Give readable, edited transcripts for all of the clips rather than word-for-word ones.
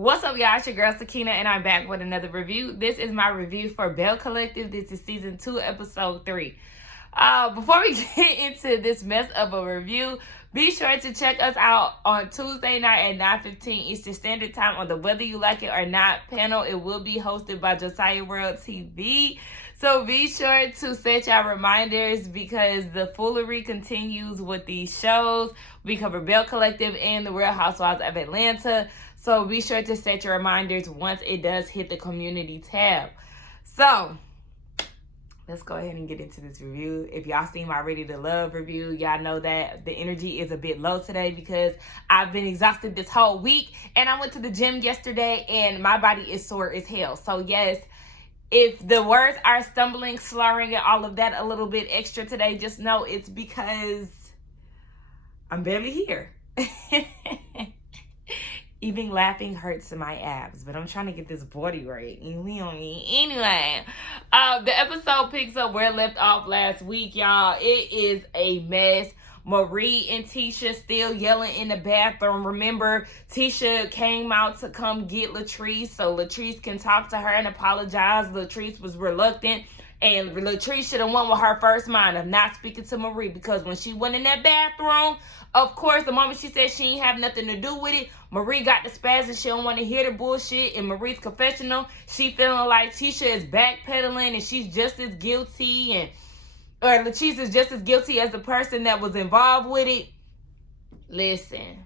What's up, y'all? It's your girl Sakina, and I'm back with another review. This is my review for Belle Collective. This is season 2, episode 3. Before we get into this mess of a review, be sure to check us out on Tuesday night at 9:15 Eastern Standard Time on the Whether You Like It or Not panel. It will be hosted by Josiah World TV. So be sure to set your reminders because the foolery continues with these shows. We cover Belle Collective and the Real Housewives of Atlanta. So be sure to set your reminders once it does hit the community tab. So let's go ahead and get into this review. If y'all seen my Ready to Love review, y'all know that the energy is a bit low today because I've been exhausted this whole week. And I went to the gym yesterday and my body is sore as hell. So yes, if the words are stumbling, slurring, and all of that a little bit extra today, just know it's because I'm barely here. Even laughing hurts my abs, but I'm trying to get this body right. Anyway, the episode picks up where it left off last week, y'all. It is a mess. Marie and Tisha still yelling in the bathroom. Remember, Tisha came out to come get Latrice so Latrice can talk to her and apologize. Latrice was reluctant. And Latrice should have went with her first mind of not speaking to Marie because when she went in that bathroom, of course, the moment she said she ain't have nothing to do with it, Marie got the spasms. She don't want to hear the bullshit. In Marie's confessional, she feeling like Tisha is backpedaling and she's just as guilty or Latrice is just as guilty as the person that was involved with it. Listen.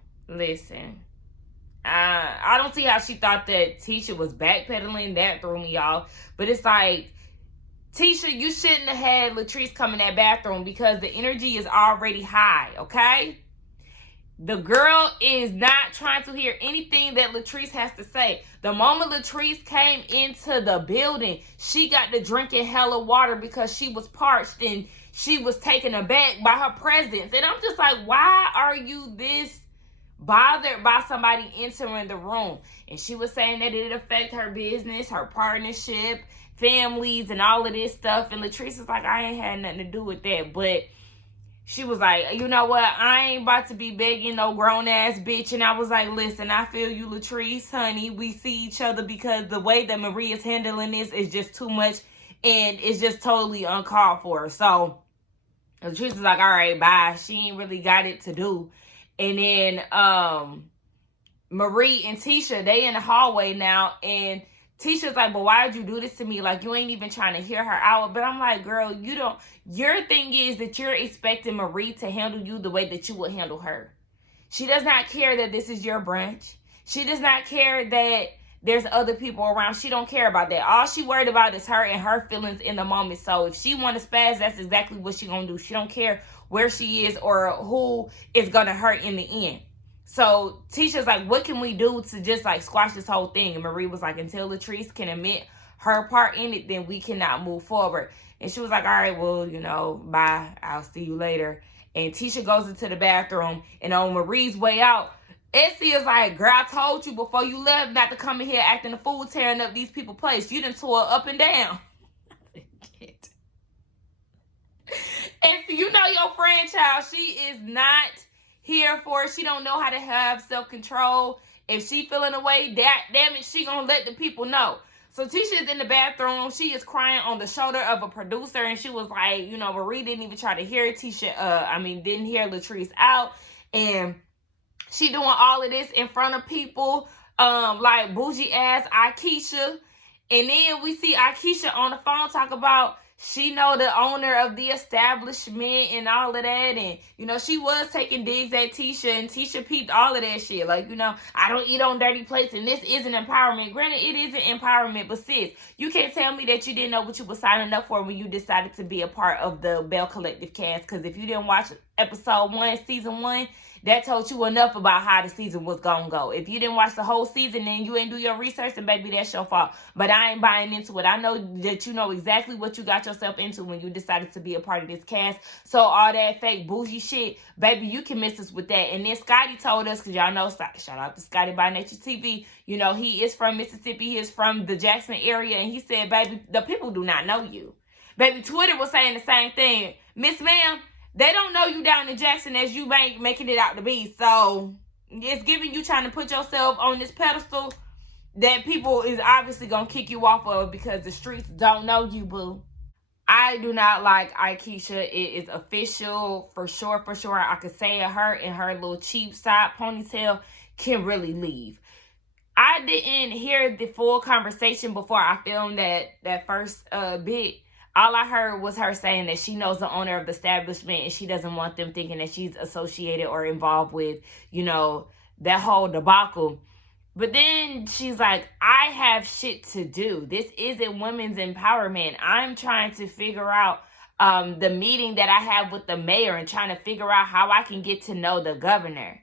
I don't see how she thought that Tisha was backpedaling. That threw me off. But it's like, Tisha, you shouldn't have had Latrice come in that bathroom because the energy is already high, okay? The girl is not trying to hear anything that Latrice has to say. The moment Latrice came into the building, she got to drinking hella water because she was parched and she was taken aback by her presence. And I'm just like, why are you this bothered by somebody entering the room? And she was saying that it affect her business, her partnership, families, and all of this stuff. And Latrice is like, I ain't had nothing to do with that. But she was like, you know what? I ain't about to be begging no grown-ass bitch. And I was like, listen, I feel you, Latrice, honey. We see each other because the way that Marie is handling this is just too much. And it's just totally uncalled for. So Latrice is like, all right, bye. She ain't really got it to do. And then Marie and Tisha, they in the hallway now. And Tisha's like, but why did you do this to me? Like, you ain't even trying to hear her out. But I'm like, girl, you don't. Your thing is that you're expecting Marie to handle you the way that you would handle her. She does not care that this is your brunch. She does not care that there's other people around. She don't care about that. All she worried about is her and her feelings in the moment. So if she want to spaz, that's exactly what she gonna do. She don't care where she is or who is gonna hurt in the end. So Tisha's like, what can we do to just like squash this whole thing? And Marie was like, until Latrice can admit her part in it, then we cannot move forward. And she was like, all right, well, you know, bye. I'll see you later. And Tisha goes into the bathroom. And on Marie's way out, Essie is like, girl, I told you before you left not to come in here acting a fool, tearing up these people's place. You done tore up and down. And so you know your friend, child, she is not here for it. She don't know how to have self-control. If she feeling away, damn it, she gonna let the people know. So Tisha is in the bathroom. She is crying on the shoulder of a producer, and she was like, you know, Marie didn't even try to hear Tisha. Didn't hear Latrice out, and she doing all of this in front of people, like bougie ass Akeisha. And then we see Akeisha on the phone talk about she know the owner of the establishment and all of that. And, you know, she was taking digs at Tisha, and Tisha peeped all of that shit. Like, you know, I don't eat on dirty plates, and this isn't empowerment. Granted, it isn't empowerment, but sis, you can't tell me that you didn't know what you were signing up for when you decided to be a part of the Belle Collective cast. Because if you didn't watch episode 1, season 1, that told you enough about how the season was gonna go. If you didn't watch the whole season and you ain't do your research, then baby, that's your fault. But I ain't buying into it. I know that you know exactly what you got yourself into when you decided to be a part of this cast. So all that fake bougie shit, baby, you can miss us with that. And then Scotty told us, because y'all know, shout out to Scotty by Nature TV, you know, he is from Mississippi. He is from the Jackson area. And he said, baby, the people do not know you. Baby, Twitter was saying the same thing. Miss Ma'am, they don't know you down in Jackson as you making it out to be. So it's giving you trying to put yourself on this pedestal. that people is obviously gonna kick you off of because the streets don't know you, boo. I do not like Aikisha. It is official for sure, for sure. I could say it. Her and her little cheap side ponytail can really leave. I didn't hear the full conversation before I filmed that first bit. All I heard was her saying that she knows the owner of the establishment and she doesn't want them thinking that she's associated or involved with, that whole debacle. But then she's like, I have shit to do. This isn't women's empowerment. I'm trying to figure out the meeting that I have with the mayor and trying to figure out how I can get to know the governor.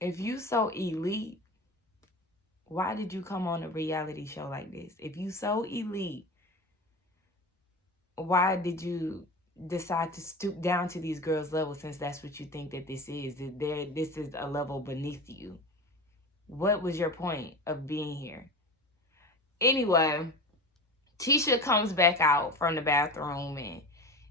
If you so elite, why did you come on a reality show like this? If you so elite, why did you decide to stoop down to these girls' level, since that's what you think that this is? This is a level beneath you. What was your point of being here? Anyway, Tisha comes back out from the bathroom and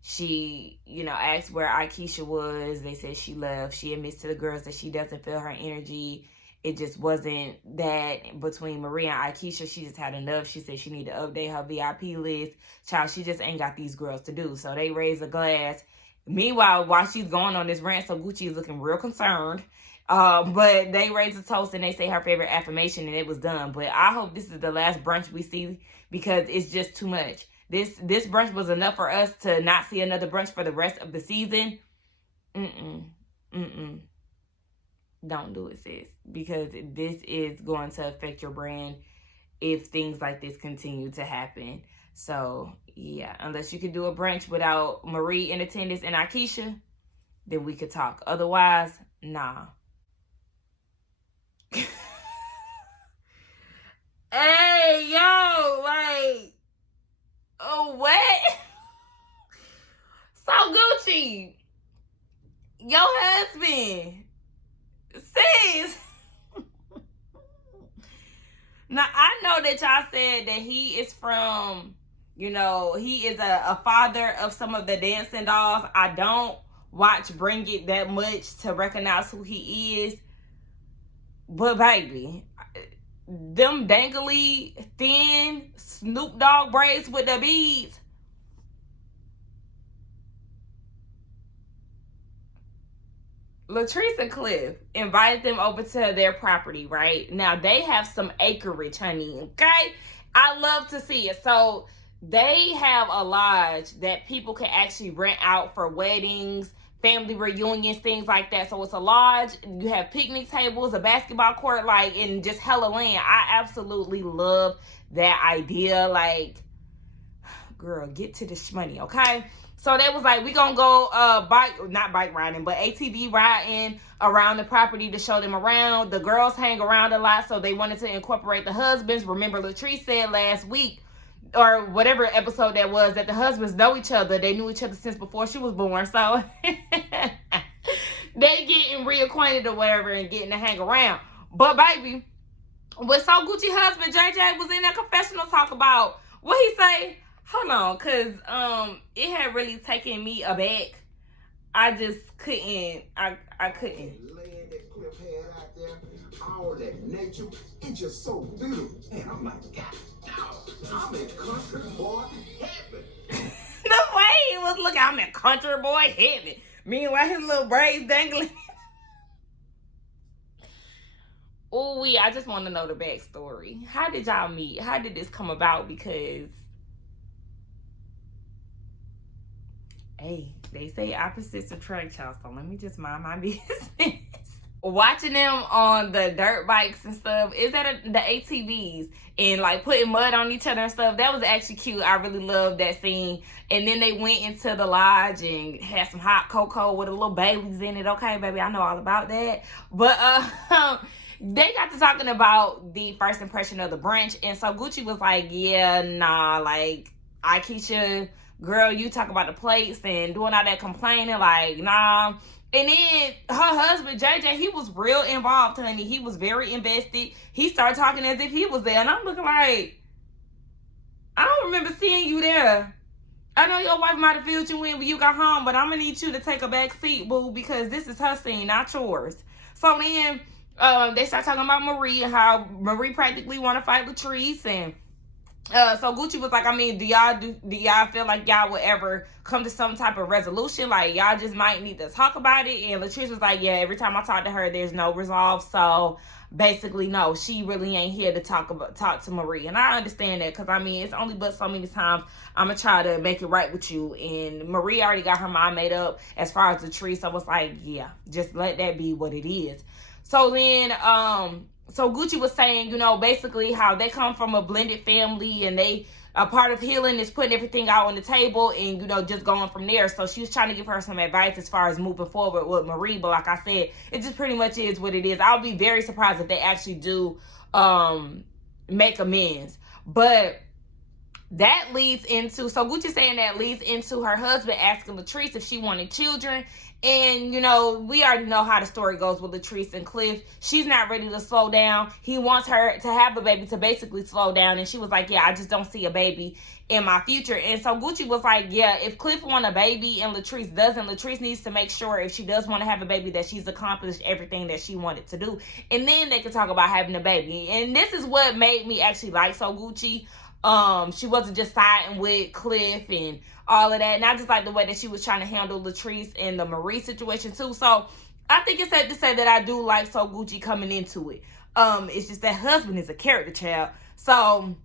she, asks where Aikisha was. They said she left. She admits to the girls that she doesn't feel her energy. It just wasn't that between Maria and Aikisha. She just had enough. She said she need to update her VIP list. Child, she just ain't got these girls to do. So they raise a glass. Meanwhile, while she's going on this rant, so Gucci is looking real concerned. But they raise a toast and they say her favorite affirmation and it was done. But I hope this is the last brunch we see because it's just too much. This brunch was enough for us to not see another brunch for the rest of the season. Don't do it, sis. Because this is going to affect your brand if things like this continue to happen. So, yeah. Unless you can do a brunch without Marie in attendance and Aikisha, then we could talk. Otherwise, nah. Hey, yo, like... Oh, what? So Gucci, your husband, sis. Now, I know that y'all said that he is from, he is a father of some of the dancing dolls. I don't watch Bring It that much to recognize who he is. But, baby, them dangly, thin Snoop Dogg braids with the beads. Latrice and Cliff invited them over to their property, right? Now, they have some acreage, honey, okay? I love to see it. So, they have a lodge that people can actually rent out for weddings, family reunions, things like that. So it's a lodge. You have picnic tables, a basketball court, and just hella land. I absolutely love that idea. Girl, get to the shmoney, okay? So they was like, we gonna go not bike riding, but ATV riding around the property to show them around. The girls hang around a lot, so they wanted to incorporate the husbands. Remember, Latrice said last week, or whatever episode that was, that the husbands know each other. They knew each other since before she was born. So they getting reacquainted or whatever and getting to hang around. But baby, when So Gucci husband JJ was in that confessional talk about what he say, hold on, because it had really taken me aback. I just couldn't. I couldn't. Laying that cliff head out there, all that nature, it's just so beautiful. And I'm like, God, I'm in country boy heaven. The way he was looking, I'm in country boy heaven. Meanwhile, his little braids dangling. Ooh, I just want to know the backstory. How did y'all meet? How did this come about? Because, hey, they say opposites attract, y'all, so let me just mind my business. Watching them on the dirt bikes and stuff, is that the ATVs, and putting mud on each other and stuff, that was actually cute. I really loved that scene. And then they went into the lodge and had some hot cocoa with a little Baileys in it. Okay, baby, I know all about that. But they got to talking about the first impression of the brunch, and so Gucci was like, yeah, nah, Aikisha, girl, you talk about the plates and doing all that complaining, nah. And then her husband, JJ, he was real involved, honey. He was very invested. He started talking as if he was there. And I'm looking like, I don't remember seeing you there. I know your wife might have filled you in when you got home, but I'm gonna need you to take a back seat, boo, because this is her scene, not yours. So then they start talking about Marie and how Marie practically want to fight Latrice, and so Gucci was like, I mean, do y'all feel like y'all would ever come to some type of resolution? Like, y'all just might need to talk about it. And Latrice was like, yeah, every time I talk to her, there's no resolve. So basically, no, she really ain't here to talk to Marie. And I understand that, because I mean, it's only but so many times I'm gonna try to make it right with you. And Marie already got her mind made up as far as Latrice. I was like, yeah, just let that be what it is. So then, so Gucci was saying, you know, basically how they come from a blended family, and a part of healing is putting everything out on the table and, you know, just going from there. So she was trying to give her some advice as far as moving forward with Marie. But like I said, it just pretty much is what it is. I'll be very surprised if they actually do make amends. But that leads into, so Gucci saying that leads into her husband asking Latrice if she wanted children. And, you know, we already know how the story goes with Latrice and Cliff. She's not ready to slow down. He wants her to have a baby to basically slow down. And she was like, yeah, I just don't see a baby in my future. And so Gucci was like, yeah, if Cliff want a baby and Latrice doesn't, Latrice needs to make sure if she does want to have a baby that she's accomplished everything that she wanted to do. And then they can talk about having a baby. And this is what made me actually like So Gucci. She wasn't just siding with Cliff and all of that. And I just like the way that she was trying to handle Latrice and the Marie situation too. So I think it's safe to say that I do like So Gucci coming into it. It's just that husband is a character, child. So,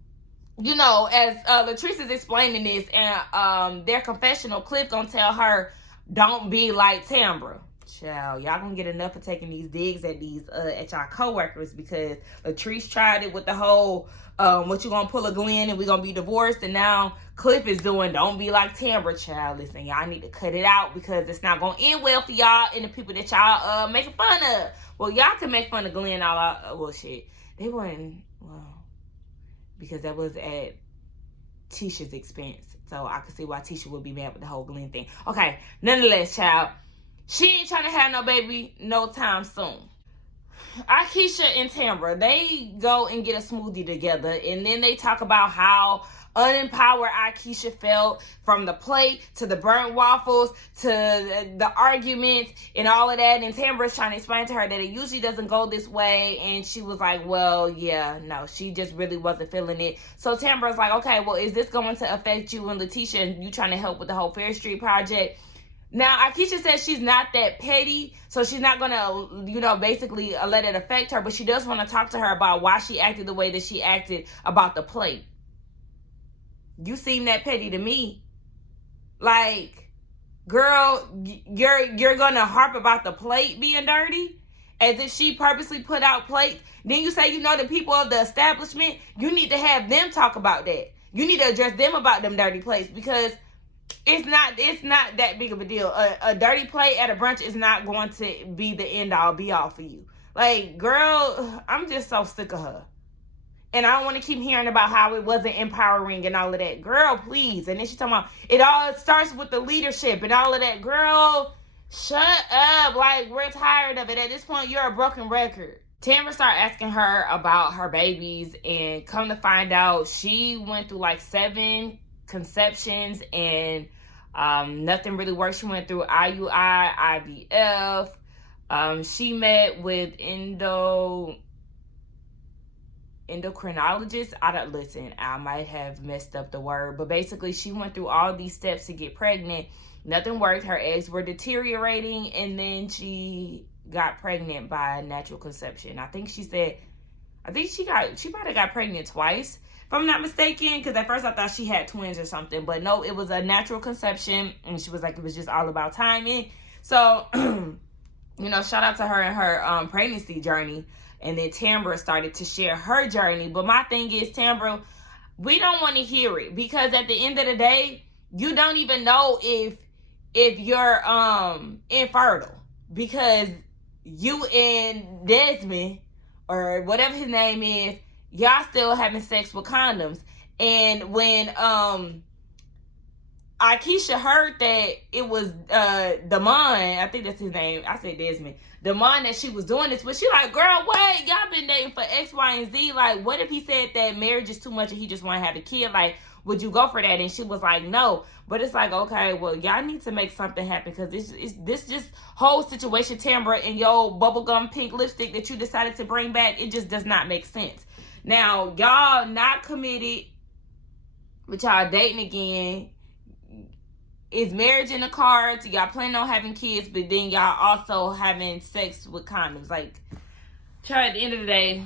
you know, as Latrice is explaining this and their confessional, Cliff gonna tell her, don't be like Tambra. Child, y'all gonna get enough of taking these digs at these at y'all co-workers, because Latrice tried it with the whole what you gonna pull a Glenn and we gonna be divorced, and now Cliff is doing don't be like Tambra. Child, listen, y'all need to cut it out, because it's not gonna end well for y'all and the people that y'all making fun of. Well, y'all can make fun of Glenn all out. Well, shit, they weren't, well, because that was at Tisha's expense, so I could see why Tisha would be mad with the whole Glenn thing. Okay, nonetheless, child, she ain't trying to have no baby no time soon. Akeisha and Tambra, they go and get a smoothie together, and then they talk about how unempowered Akeisha felt, from the plate to the burnt waffles to the arguments and all of that. And Tambra's trying to explain to her that it usually doesn't go this way, and she was like, well, yeah, no, she just really wasn't feeling it. So Tambra's like, okay, well, is this going to affect you and Letitia and you trying to help with the whole Fair Street project? Now, Akeisha says she's not that petty, so she's not going to, you know, basically let it affect her, but she does want to talk to her about why she acted the way that she acted about the plate. You seem that petty to me. Like, girl, you're going to harp about the plate being dirty as if she purposely put out plates. Then you say, you know, the people of the establishment, you need to have them talk about that. You need to address them about them dirty plates, because it's not that big of a deal. A dirty plate at a brunch is not going to be the end all be all for you. Like, girl, I'm just so sick of her. And I don't want to keep hearing about how it wasn't empowering and all of that. Girl, please. And then she's talking about it all starts with the leadership and all of that. Girl, shut up. Like, we're tired of it. At this point, you're a broken record. Tamra started asking her about her babies, and come to find out, she went through like 7 conceptions and nothing really worked. She went through IUI, IVF. She met with endocrinologist. I might have messed up the word, but basically she went through all these steps to get pregnant. Nothing worked. Her eggs were deteriorating, and then she got pregnant by natural conception. I think she might have got pregnant twice, if I'm not mistaken, because at first I thought she had twins or something, but no, it was a natural conception, and she was like, it was just all about timing. So, you know, shout out to her and her pregnancy journey. And then Tambra started to share her journey. But my thing is, Tambra, we don't want to hear it, because at the end of the day, you don't even know if you're infertile, because you and Desmond, or whatever his name is, y'all still having sex with condoms. And when Akeisha heard that it was Damon, I think that's his name. I said Desmond. Damon that she was doing this, but she like, girl, wait, y'all been dating for X, Y, and Z. Like, what if he said that marriage is too much and he just want to have a kid? Like, would you go for that? And she was like, no. But it's like, okay, well, y'all need to make something happen, because this just whole situation, Tambra, and your bubblegum pink lipstick that you decided to bring back, it just does not make sense. Now, y'all not committed, but y'all dating again. Is marriage in the cards? Y'all planning on having kids, but then y'all also having sex with condoms. Like, try at the end of the day.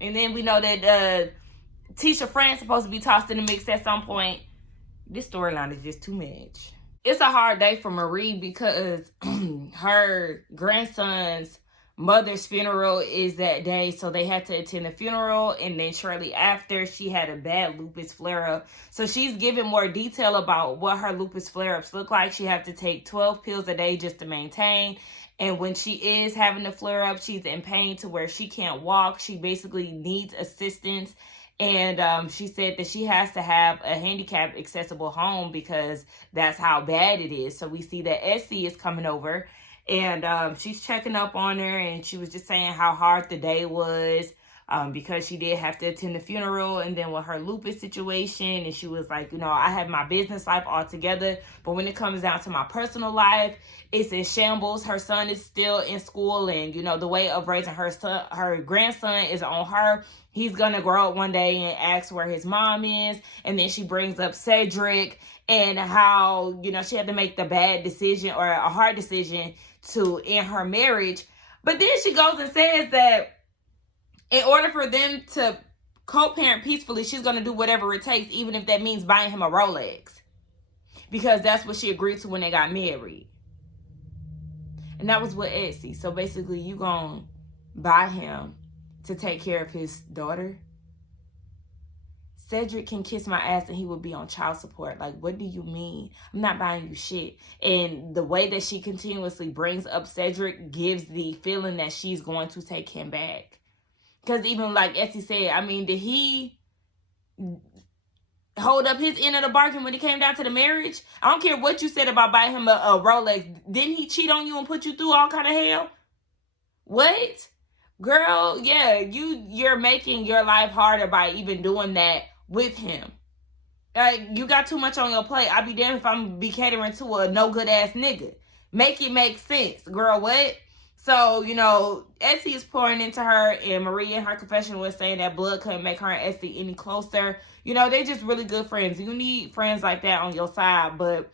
And then we know that Tisha Friend's supposed to be tossed in the mix at some point. This storyline is just too much. It's a hard day for Marie because her grandson's mother's funeral is that day, so they had to attend the funeral, and then shortly after she had a bad lupus flare-up. So she's giving more detail about what her lupus flare-ups look like. She had to take 12 pills a day just to maintain, and when she is having the flare-up, she's in pain to where she can't walk. She basically needs assistance, and she said that she has to have a handicap accessible home because that's how bad it is. So we see that Essie is coming over, and she's checking up on her, and she was just saying how hard the day was because she did have to attend the funeral, and then with her lupus situation, and she was like, you know, I have my business life all together, but when it comes down to my personal life, it's in shambles. Her son is still in school, and, you know, the way of raising her grandson is on her. He's going to grow up one day and ask where his mom is, and then she brings up Cedric and how, you know, she had to make the bad decision or a hard decision to end her marriage. But then she goes and says that in order for them to co-parent peacefully, she's going to do whatever it takes, even if that means buying him a Rolex, because that's what she agreed to when they got married. And that was with Etsy. So basically, you going to buy him to take care of his daughter? Cedric can kiss my ass and he would be on child support. Like, what do you mean? I'm not buying you shit. And the way that she continuously brings up Cedric gives the feeling that she's going to take him back. Because even like Essie said, I mean, did he hold up his end of the bargain when it came down to the marriage? I don't care what you said about buying him a Rolex. Didn't he cheat on you and put you through all kind of hell? What? Girl, yeah, you're making your life harder by even doing that with him. Like, you got too much on your plate. I'll be damned if I'm be catering to a no good ass nigga. Make it make sense, girl. What? So, you know, Essie is pouring into her, and Marie in her confession was saying that blood couldn't make her and Essie any closer. You know, they're just really good friends. You need friends like that on your side. But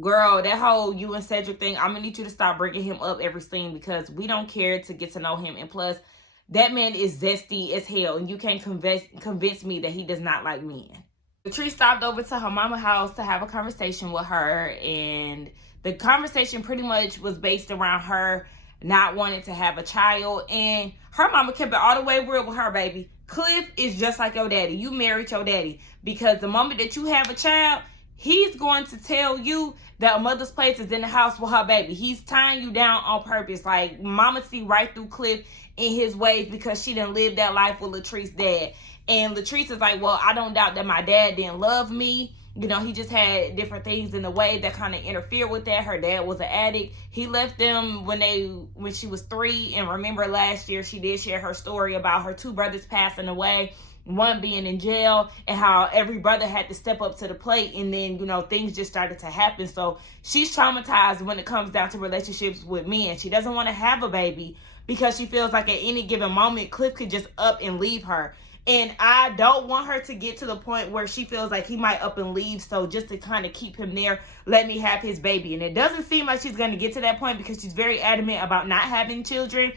girl, that whole you and Cedric thing, I'm gonna need you to stop bringing him up every scene, because we don't care to get to know him. And plus, that man is zesty as hell, and you can't convince me that he does not like men. Latrice stopped over to her mama's house to have a conversation with her, and the conversation pretty much was based around her not wanting to have a child, and her mama kept it all the way real with her, baby. Cliff is just like your daddy. You married your daddy, because the moment that you have a child, he's going to tell you that a mother's place is in the house with her baby. He's tying you down on purpose. Like, mama see right through Cliff in his ways, because she didn't live that life with Latrice's dad. And Latrice is like, well, I don't doubt that my dad didn't love me. You know, he just had different things in the way that kind of interfered with that. Her dad was an addict. He left them when she was 3. And remember last year, she did share her story about her 2 brothers passing away, one being in jail, and how every brother had to step up to the plate. And then, you know, things just started to happen. So she's traumatized when it comes down to relationships with men. She doesn't want to have a baby because she feels like at any given moment, Cliff could just up and leave her. And I don't want her to get to the point where she feels like he might up and leave. So just to kind of keep him there, let me have his baby. And it doesn't seem like she's going to get to that point, because she's very adamant about not having children.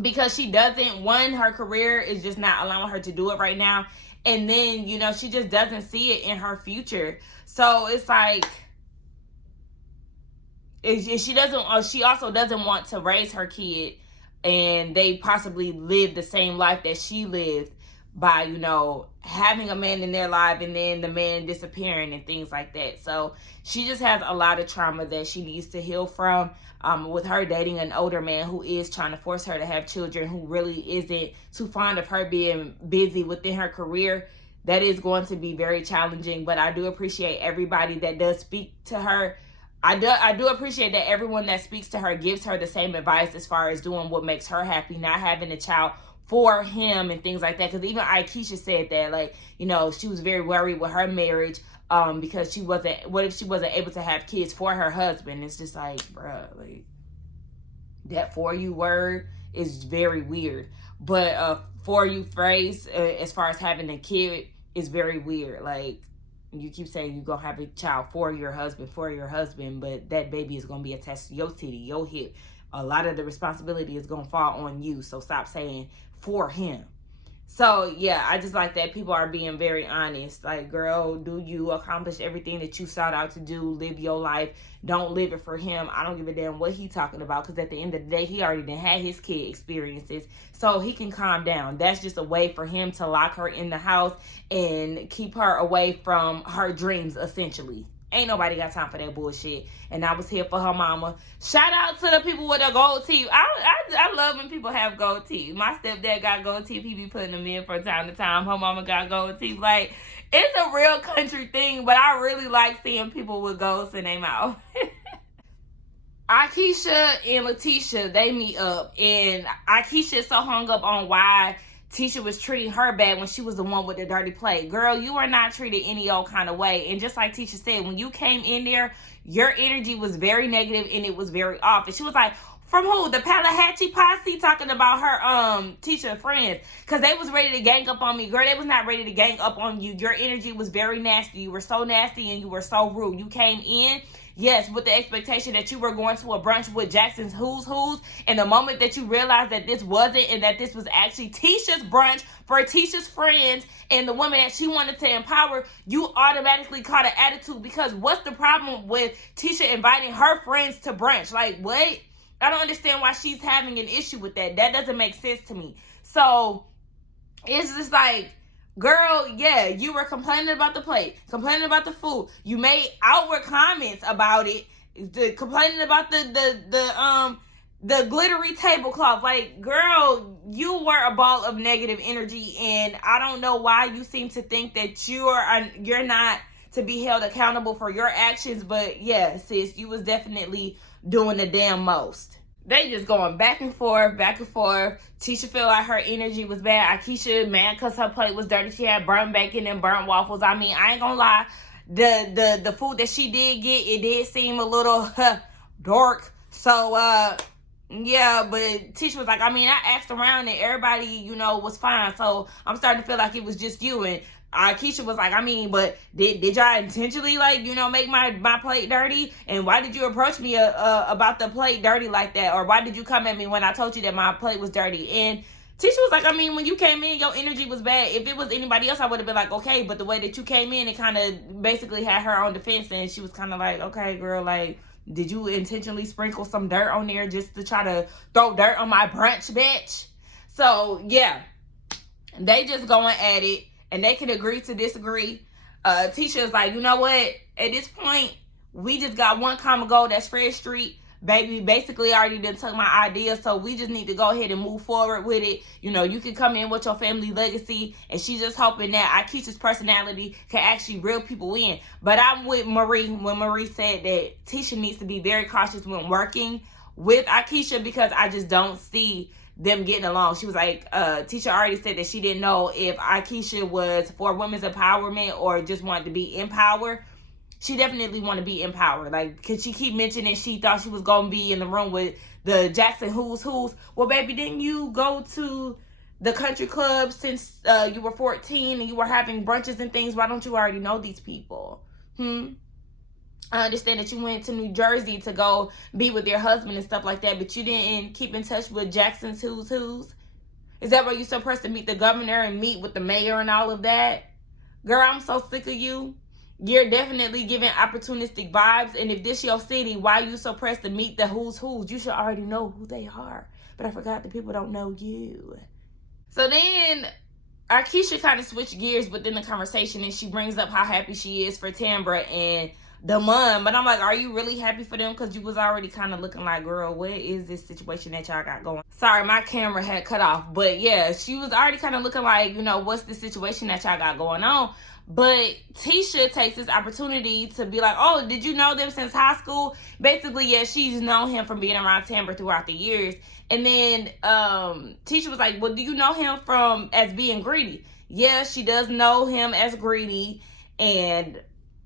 Because she doesn't, one, her career is just not allowing her to do it right now. And then, you know, she just doesn't see it in her future. So it's like, she also doesn't want to raise her kid and they possibly live the same life that she lived, by, you know, having a man in their life and then the man disappearing and things like that. So she just has a lot of trauma that she needs to heal from, with her dating an older man who is trying to force her to have children, who really isn't too fond of her being busy within her career. that is going to be very challenging. But I do appreciate everybody that does speak to her. I do appreciate that everyone that speaks to her gives her the same advice as far as doing what makes her happy, not having a child for him and things like that. Because even Aikisha said that, like, you know, she was very worried with her marriage, because what if she wasn't able to have kids for her husband? It's just like, bruh, like, that for you word is very weird. But for you phrase, as far as having a kid, is very weird. Like, you keep saying you're gonna have a child for your husband, but that baby is gonna be attached to your titty, your hip. A lot of the responsibility is gonna fall on you. So stop saying for him. So yeah, I just like that people are being very honest. Like, girl, do you accomplish everything that you sought out to do? Live your life. Don't live it for him. I don't give a damn what he talking about, because at the end of the day, he already done had his kid experiences, so he can calm down. That's just a way for him to lock her in the house and keep her away from her dreams, essentially. Ain't nobody got time for that bullshit. And I was here for her mama. Shout out to the people with the gold teeth. I love when people have gold teeth. My stepdad got gold teeth. He be putting them in from time to time. Her mama got gold teeth. Like, it's a real country thing, but I really like seeing people with golds in their mouth. Aikisha and Letitia, they meet up. And Aikisha is so hung up on why Tisha was treating her bad when she was the one with the dirty plate. Girl, you were not treated any old kind of way. And just like Tisha said, when you came in there, your energy was very negative and it was very off. And she was like, from who? The Palahatchie posse, talking about her Tisha friends. Because they was ready to gang up on me. Girl, they was not ready to gang up on you. Your energy was very nasty. You were so nasty and you were so rude. You came in, yes, with the expectation that you were going to a brunch with Jackson's Who's Who's. And the moment that you realized that this wasn't, and that this was actually Tisha's brunch for Tisha's friends and the woman that she wanted to empower, you automatically caught an attitude. Because what's the problem with Tisha inviting her friends to brunch? Like, what? I don't understand why she's having an issue with that. That doesn't make sense to me. So it's just like, girl, yeah, you were complaining about the plate, complaining about the food. You made outward comments about it, complaining about the glittery tablecloth. Like, girl, you were a ball of negative energy, and I don't know why you seem to think that you're not to be held accountable for your actions. But yeah, sis, you was definitely doing the damn most. They just going back and forth, back and forth. Tisha felt like her energy was bad. Aikisha, man, because her plate was dirty. She had burnt bacon and burnt waffles. I mean, I ain't gonna lie. The food that she did get, it did seem a little dark. So, yeah, but Tisha was like, I mean, I asked around and everybody, you know, was fine. So I'm starting to feel like it was just you. And Aikisha was like, I mean, but did y'all intentionally, like, you know, make my plate dirty? And why did you approach me about the plate dirty like that? Or why did you come at me when I told you that my plate was dirty? And Tisha was like, I mean, when you came in, your energy was bad. If it was anybody else, I would have been like, okay. But the way that you came in, it kind of basically had her on defense. And she was kind of like, okay, girl, like, did you intentionally sprinkle some dirt on there just to try to throw dirt on my brunch, bitch? So, yeah, they just going at it. And they can agree to disagree. Tisha is like, you know what? At this point, we just got one common goal. That's Fred Street. Baby, basically already done took my idea. So we just need to go ahead and move forward with it. You know, you can come in with your family legacy. And she's just hoping that Aikisha's personality can actually reel people in. But I'm with Marie when Marie said that Tisha needs to be very cautious when working with Aikisha, because I just don't see them getting along. She was like, Tisha already said that she didn't know if Aikisha was for women's empowerment or just wanted to be empowered. She definitely wanted to be empowered. Like, because she keep mentioning she thought she was going to be in the room with the Jackson Who's Who's. Well, baby, didn't you go to the country club since you were 14 and you were having brunches and things? Why don't you already know these people? I understand that you went to New Jersey to go be with your husband and stuff like that, but you didn't keep in touch with Jackson's Who's Who's? Is that why you're supposed to meet the governor and meet with the mayor and all of that? Girl, I'm so sick of you. You're definitely giving opportunistic vibes. And if this your city, why you so pressed to meet the Who's Who's? You should already know who they are. But I forgot that people don't know you. So then Aikisha kind of switched gears within the conversation, and she brings up how happy she is for Tambra and the mom. But I'm like, are you really happy for them? Because you was already kind of looking like, girl, what is this situation that y'all got going? Sorry, my camera had cut off. But yeah, she was already kind of looking like, you know, what's the situation that y'all got going on? But Tisha takes this opportunity to be like, oh, did you know them since high school? Basically, yeah, she's known him from being around Tamra throughout the years. And then Tisha was like, well, do you know him from as being greedy? Yeah, she does know him as greedy. And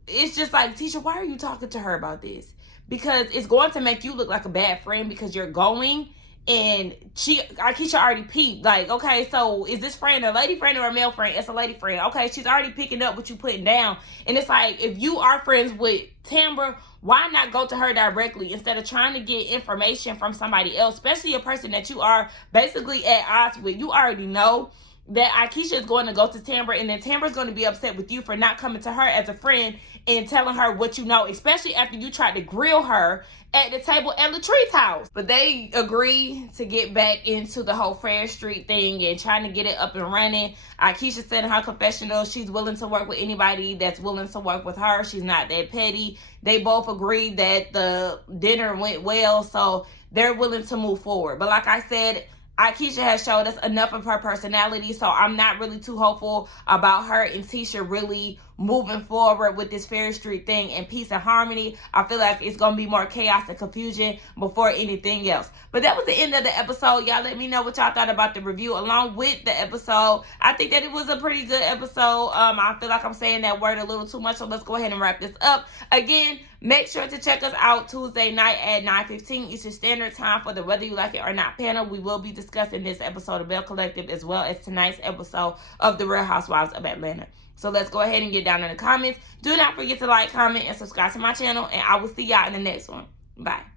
it's just like, Tisha, why are you talking to her about this? Because it's going to make you look like a bad friend because you're going. And Akeisha already peeped, like, okay, so is this friend a lady friend or a male friend? It's a lady friend. Okay, she's already picking up what you putting down. And it's like, if you are friends with Tamra, why not go to her directly instead of trying to get information from somebody else, especially a person that you are basically at odds with? You already know that Akeisha is going to go to Tamra, and then Tamra's going to be upset with you for not coming to her as a friend and telling her what you know, especially after you tried to grill her at the table at Latree's house. But they agree to get back into the whole Fair Street thing and trying to get it up and running. Akeisha said in her confessional she's willing to work with anybody that's willing to work with her. She's not that petty. They both agreed that the dinner went well, so they're willing to move forward. But like I said, Akeisha has showed us enough of her personality, so I'm not really too hopeful about her and Tisha really moving forward with this Fair Street thing in peace and harmony. I feel like it's going to be more chaos and confusion before anything else. But that was the end of the episode. Y'all let me know what y'all thought about the review along with the episode. I think that it was a pretty good episode. I feel like I'm saying that word a little too much, so let's go ahead and wrap this up. Again, make sure to check us out Tuesday night at 9:15 Eastern Standard Time for the Whether You Like It or Not panel. We will be discussing this episode of Belle Collective as well as tonight's episode of The Real Housewives of Atlanta. So let's go ahead and get down in the comments. Do not forget to like, comment, and subscribe to my channel. And I will see y'all in the next one. Bye.